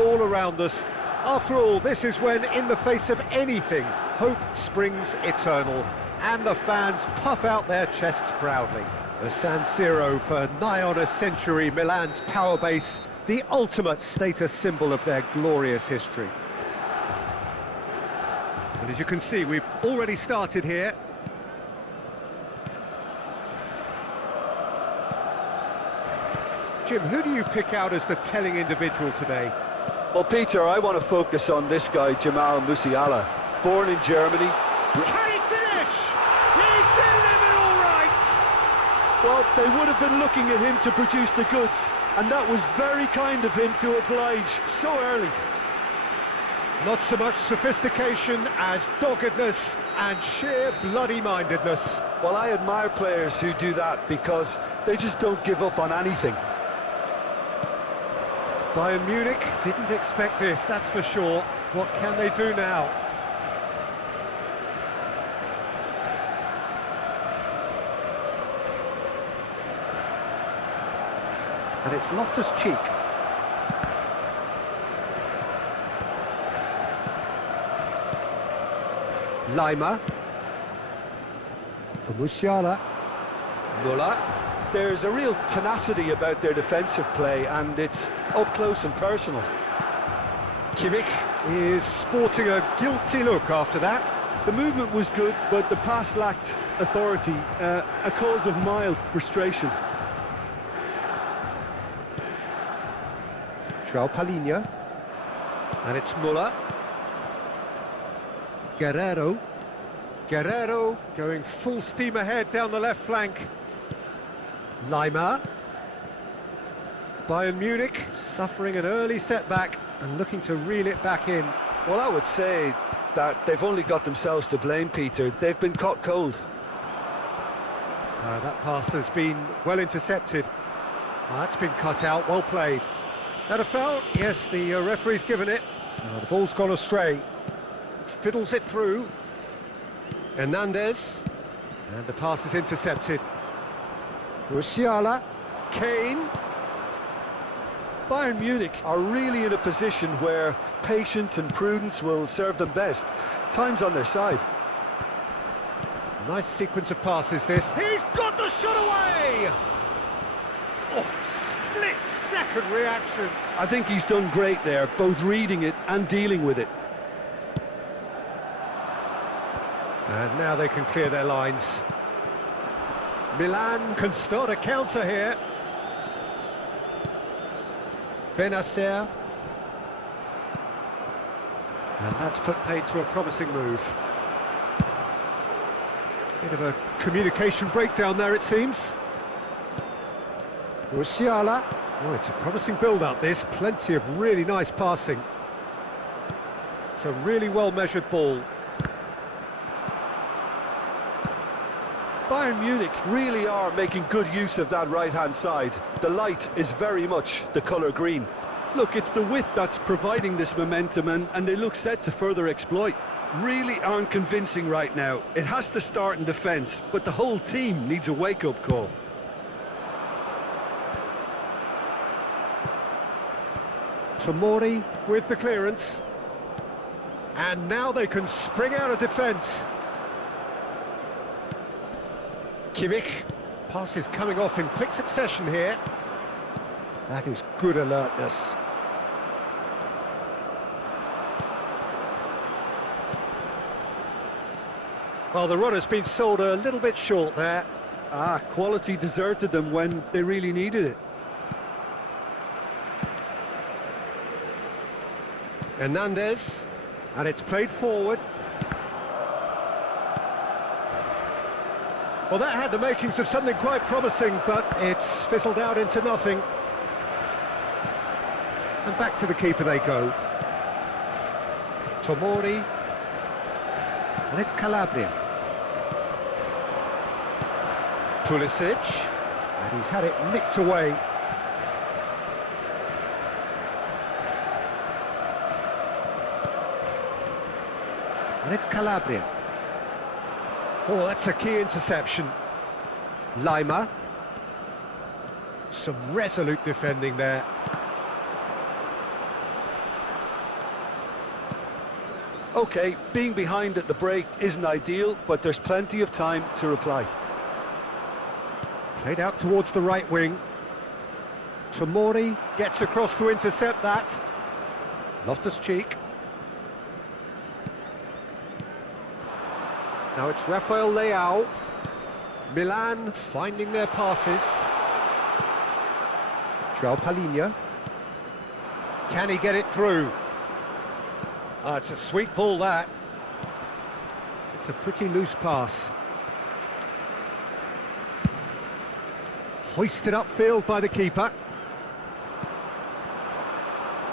all around us. After all, this is when, in the face of anything, hope springs eternal, and the fans puff out their chests proudly. The San Siro, for nigh on a century, Milan's power base, the ultimate status symbol of their glorious history. And as you can see, we've already started here. Jim, who do you pick out as the telling individual today? Well, Peter, I want to focus on this guy, Jamal Musiala. Born in Germany. Can he finish? He's delivered all right! Well, they would have been looking at him to produce the goods, and that was very kind of him to oblige so early. Not so much sophistication as doggedness and sheer bloody-mindedness. Well, I admire players who do that because they just don't give up on anything. Bayern Munich didn't expect this, that's for sure. What can they do now? And it's Loftus-Cheek. Lima. For Musiala. Muller. There's a real tenacity about their defensive play, and it's up close and personal. Kimmich is sporting a guilty look after that. The movement was good, but the pass lacked authority, a cause of mild frustration. João Palhinha. And it's Muller. Guerrero. Guerrero going full steam ahead down the left flank. Lima. Bayern Munich suffering an early setback and looking to reel it back in. Well, I would say that they've only got themselves to blame, Peter. They've been caught cold. That pass has been well intercepted. That's been cut out, well played. That a foul? Yes, the referee's given it. The ball's gone astray. Fiddles it through. Hernandez. And the pass is intercepted. Musiala. Kane. Bayern Munich are really in a position where patience and prudence will serve them best. Time's on their side. Nice sequence of passes, this. He's got the shot away! Oh, split-second reaction. I think he's done great there, both reading it and dealing with it. And now they can clear their lines. Milan can start a counter here. Benacer. And that's put paid to a promising move. Bit of a communication breakdown there, it seems. Musiala. Oh, it's a promising build-up, this. Plenty of really nice passing. It's a really well-measured ball. Bayern Munich really are making good use of that right-hand side. The light is very much the colour green. Look, it's the width that's providing this momentum, and they look set to further exploit. Really aren't convincing right now. It has to start in defence, but the whole team needs a wake-up call. Tomori with the clearance. And now they can spring out of defence. Kimmich. Passes coming off in quick succession here. That is good alertness. Well, the run has been sold a little bit short there. Quality deserted them when they really needed it. Hernandez. And it's played forward. Well, that had the makings of something quite promising, but it's fizzled out into nothing. And back to the keeper they go. Tomori. And it's Calabria. Pulisic. And he's had it nicked away. And it's Calabria. Oh, that's a key interception. Lima. Some resolute defending there. OK, being behind at the break isn't ideal, but there's plenty of time to reply. Played out towards the right wing. Tomori gets across to intercept that. Loftus-Cheek. Now it's Rafael Leao. Milan finding their passes. João Palhinha. Can he get it through? It's a sweet ball, that. It's a pretty loose pass. Hoisted upfield by the keeper.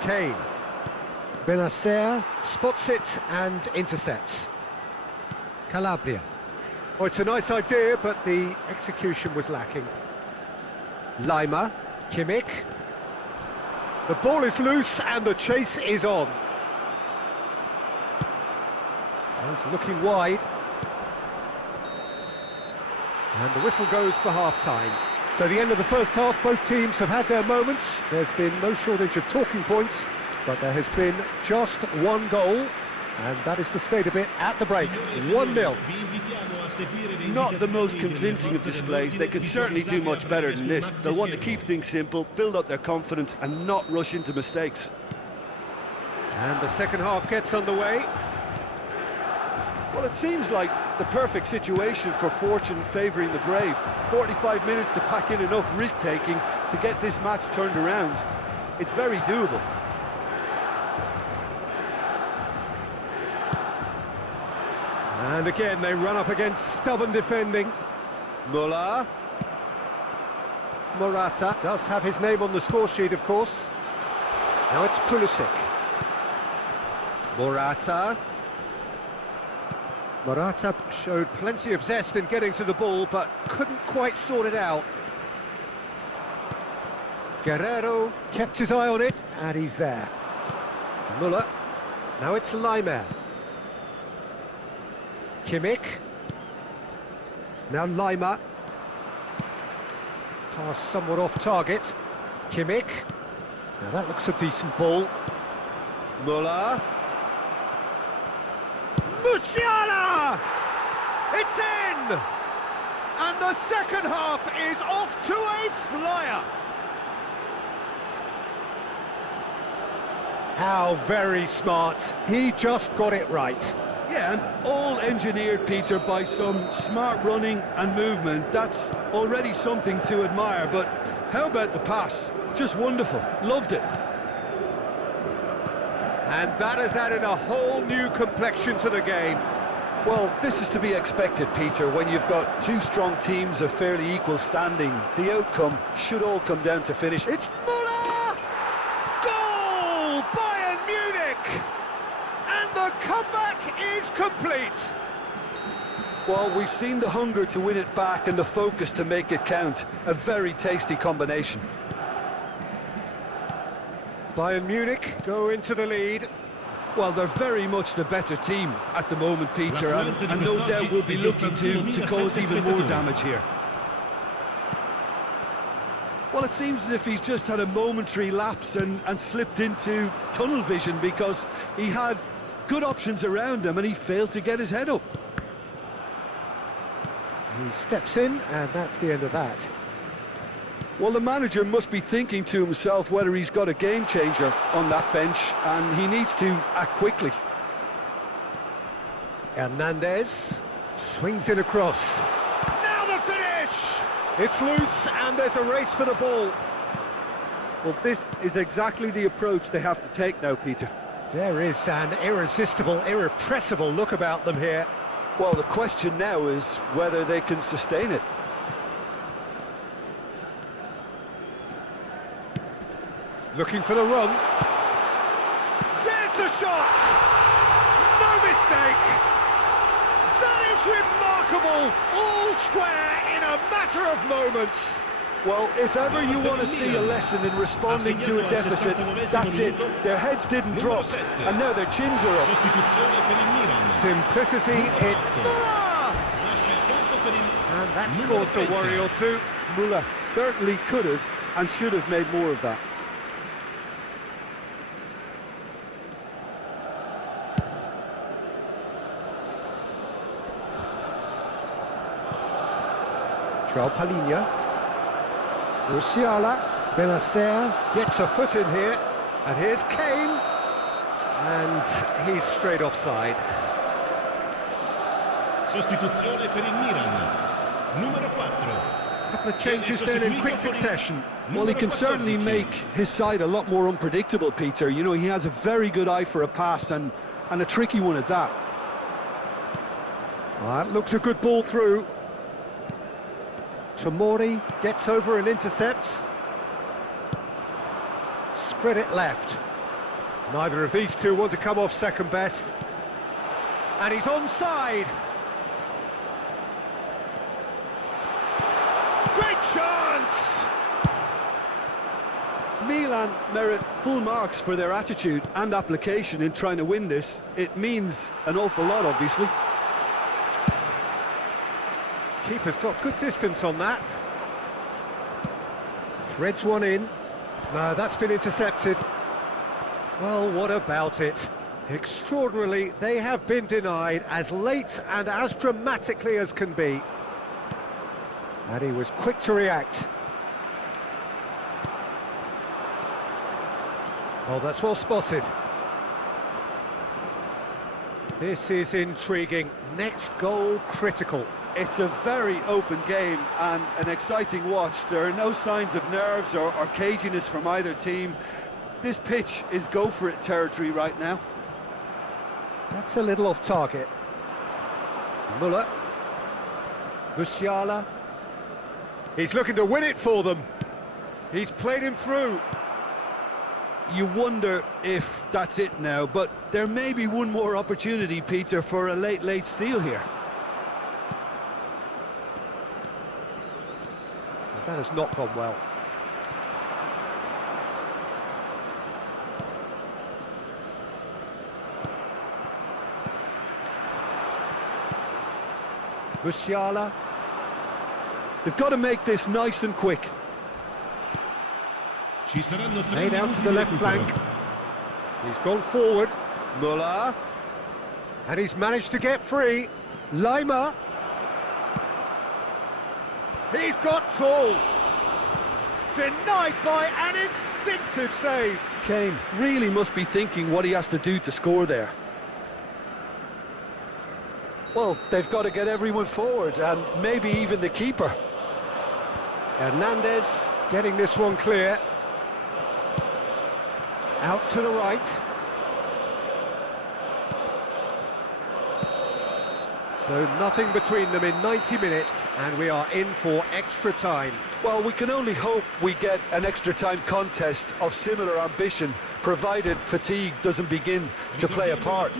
Kane. Benacer spots it and intercepts. Calabria. Oh, it's a nice idea, but the execution was lacking. Lima. Kimmich. The ball is loose and the chase is on. He's looking wide. And the whistle goes for half-time. So the end of the first half, both teams have had their moments. There's been no shortage of talking points, but there has been just one goal, and that is the state of it at the break. 1-0. Not the most convincing of displays. They could certainly do much better than this. They'll want to keep things simple, build up their confidence and not rush into mistakes. And the second half gets underway. Well, it seems like the perfect situation for fortune favouring the brave. 45 minutes to pack in enough risk-taking to get this match turned around. It's very doable. And again, they run up against stubborn defending. Muller. Morata does have his name on the score sheet, of course. Now it's Pulisic. Morata. Morata showed plenty of zest in getting to the ball, but couldn't quite sort it out. Guerrero kept his eye on it, and he's there. Muller. Now it's Lima. Kimmich. Now Lima. Pass somewhat off target. Kimmich. Now that looks a decent ball. Muller. Musiala! It's in! And the second half is off to a flyer. How very smart. He just got it right. Yeah, and all engineered, Peter, by some smart running and movement. That's already something to admire, but how about the pass? Just wonderful. Loved it. And that has added a whole new complexion to the game. Well, this is to be expected, Peter, when you've got two strong teams of fairly equal standing. The outcome should all come down to finish. It's Muller! Goal! Bayern Munich! And the comeback is complete. Well, we've seen the hunger to win it back and the focus to make it count. A very tasty combination. Bayern Munich go into the lead. Well, they're very much the better team at the moment, Peter, and no doubt will be looking to cause even more damage here. Well, it seems as if he's just had a momentary lapse and slipped into tunnel vision, because he had good options around him and he failed to get his head up. He steps in, and that's the end of that. Well, the manager must be thinking to himself whether he's got a game changer on that bench, and he needs to act quickly. Hernandez swings in across. Now the finish! It's loose, and there's a race for the ball. Well, this is exactly the approach they have to take now, Peter. There is an irresistible, irrepressible look about them here. Well, the question now is whether they can sustain it. Looking for the run. There's the shot! No mistake! That is remarkable! All square in a matter of moments. Well, if ever you want to see a lesson in responding to a deficit, that's it. Their heads didn't drop, and now their chins are up. Simplicity, it... And that's caused a worry or two. Muller certainly could have and should have made more of that. Joao Palinha. Musiala. Benacer gets a foot in here. And here's Kane. And he's straight offside. Sostituzione per il Milan. Numero 4. Couple of changes then in quick succession. Well, he can certainly make his side a lot more unpredictable, Peter. You know, he has a very good eye for a pass and a tricky one at that. That looks a good ball through. Tomori gets over and intercepts. Spread it left. Neither of these two want to come off second best. And he's onside. Great chance! Milan merit full marks for their attitude and application in trying to win this. It means an awful lot, obviously. Keeper's got good distance on that. Threads one in. No, that's been intercepted. Well, what about it? Extraordinarily, they have been denied as late and as dramatically as can be. And he was quick to react. Oh, that's well spotted. This is intriguing. Next goal critical. It's a very open game and an exciting watch. There are no signs of nerves or caginess from either team. This pitch is go-for-it territory right now. That's a little off target. Müller. Musiala. He's looking to win it for them. He's played him through. You wonder if that's it now, but there may be one more opportunity, Peter, for a late steal here. That has not gone well. Musiala. They've got to make this nice and quick. Laid out to the left flank. He's gone forward. Müller. And he's managed to get free. Lima. He's got tall. Denied by an instinctive save. Kane really must be thinking what he has to do to score there. Well, they've got to get everyone forward, and maybe even the keeper. Hernandez getting this one clear. Out to the right. So nothing between them in 90 minutes, and we are in for extra time. Well, we can only hope we get an extra time contest of similar ambition, provided fatigue doesn't begin to play a part.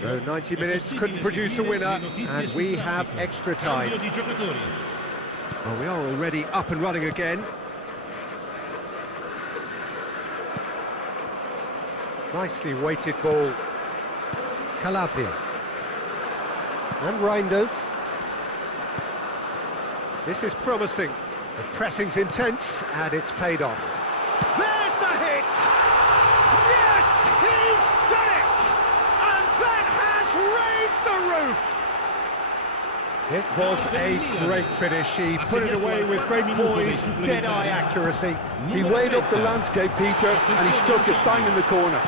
So 90 minutes couldn't produce a winner, and we have extra time. Well, we are already up and running again. Nicely weighted ball. Calabria. And Reinders. This is promising. The pressing's intense, and it's paid off. There's the hit! Yes, he's done it! And that has raised the roof! It was a great finish. He put it away with great poise, dead-eye accuracy. He weighed up the landscape, Peter, and he stuck it bang in the corner.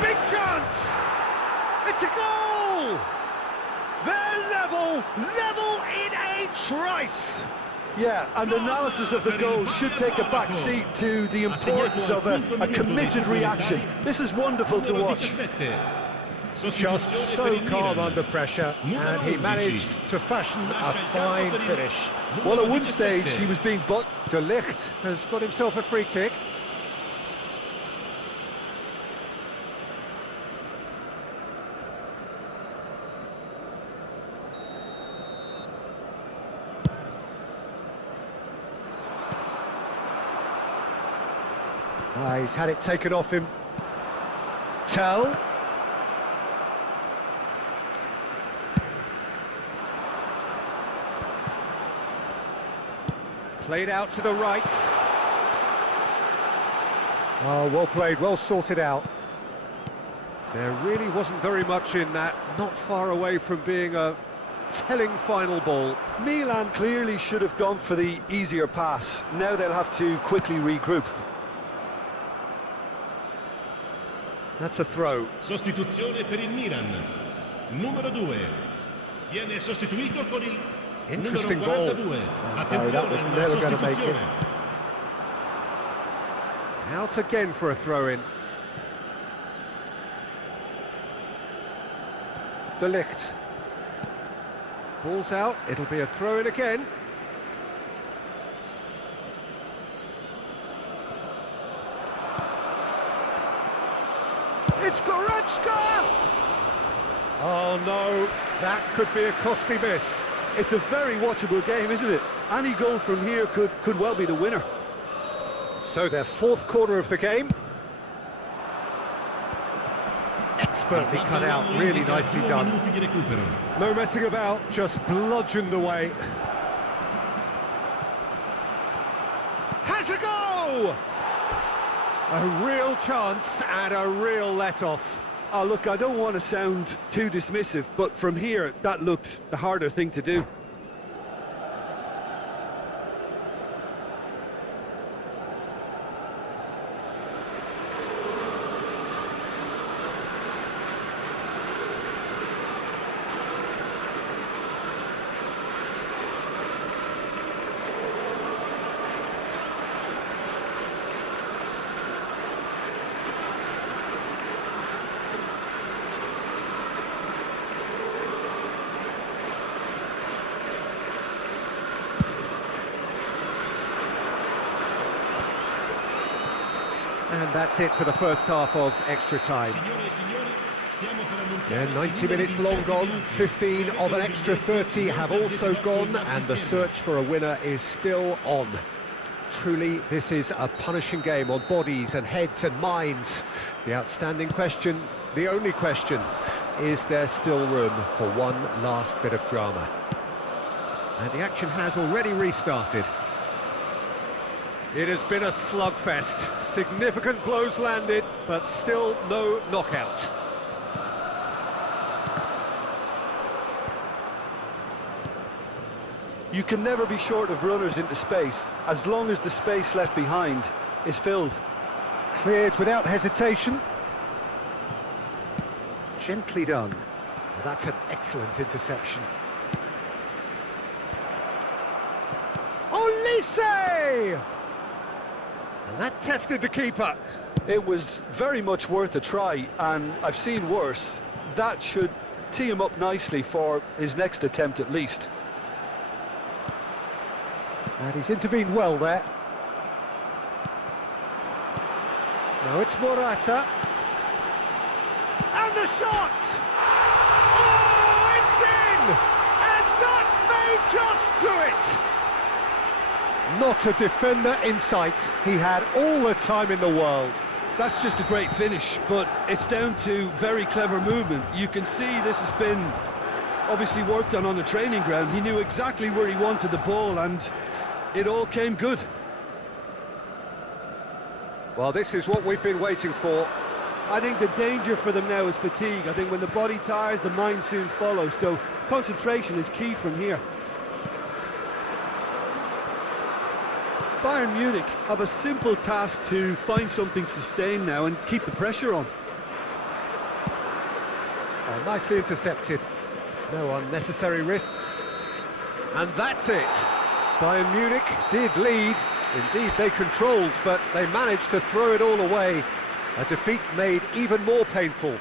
Big chance! It's a goal! They're level in a trice! Yeah, and analysis of the goal should take a back seat to the importance of a committed reaction. This is wonderful to watch. Just so calm under pressure, and he managed to fashion a fine finish. Well, at one stage he was being but. De Ligt has got himself a free kick. He's had it taken off him. Tell. Played out to the right. Oh, well played, well sorted out. There really wasn't very much in that. Not far away from being a telling final ball. Milan clearly should have gone for the easier pass. Now they'll have to quickly regroup. That's a throw. Sostituzione per il Milan. Numero 2. Viene sostituito con il Interesting numero ball. 42. No, that was Attenzione, never la going to make it. sostituzione. Out again for a throw-in. De Ligt. Ball's out, it'll be a throw-in again. It's Goretzka! Oh no, that could be a costly miss. It's a very watchable game, isn't it? Any goal from here could well be the winner. So their fourth corner of the game. Expertly cut out, really nicely done. No messing about, just bludgeoned away. Has a go! A real chance and a real let-off. Oh, look, I don't want to sound too dismissive, but from here, that looked the harder thing to do. And that's it for the first half of extra time. Yeah, 90 minutes long gone, 15 of an extra 30 have also gone, and the search for a winner is still on. Truly, this is a punishing game on bodies and heads and minds. The outstanding question, the only question, is there still room for one last bit of drama? And the action has already restarted. It has been a slugfest. Significant blows landed, but still no knockout. You can never be short of runners into space, as long as the space left behind is filled. Cleared without hesitation. Gently done. Well, that's an excellent interception. Olise! And that tested the keeper. It was very much worth a try, and I've seen worse. That should tee him up nicely for his next attempt at least. And he's intervened well there. Now it's Morata. And the shot! Oh, it's in! And that may just do it! Not a defender in sight. He had all the time in the world. That's just a great finish, but it's down to very clever movement. You can see this has been obviously worked on the training ground. He knew exactly where he wanted the ball, and it all came good. Well, this is what we've been waiting for. I think the danger for them now is fatigue. I think when the body tires, the mind soon follows, so concentration is key from here. Bayern Munich have a simple task to find something sustained now and keep the pressure on. Oh, nicely intercepted. No unnecessary risk. And that's it. Bayern Munich did lead. Indeed, they controlled, but they managed to throw it all away. A defeat made even more painful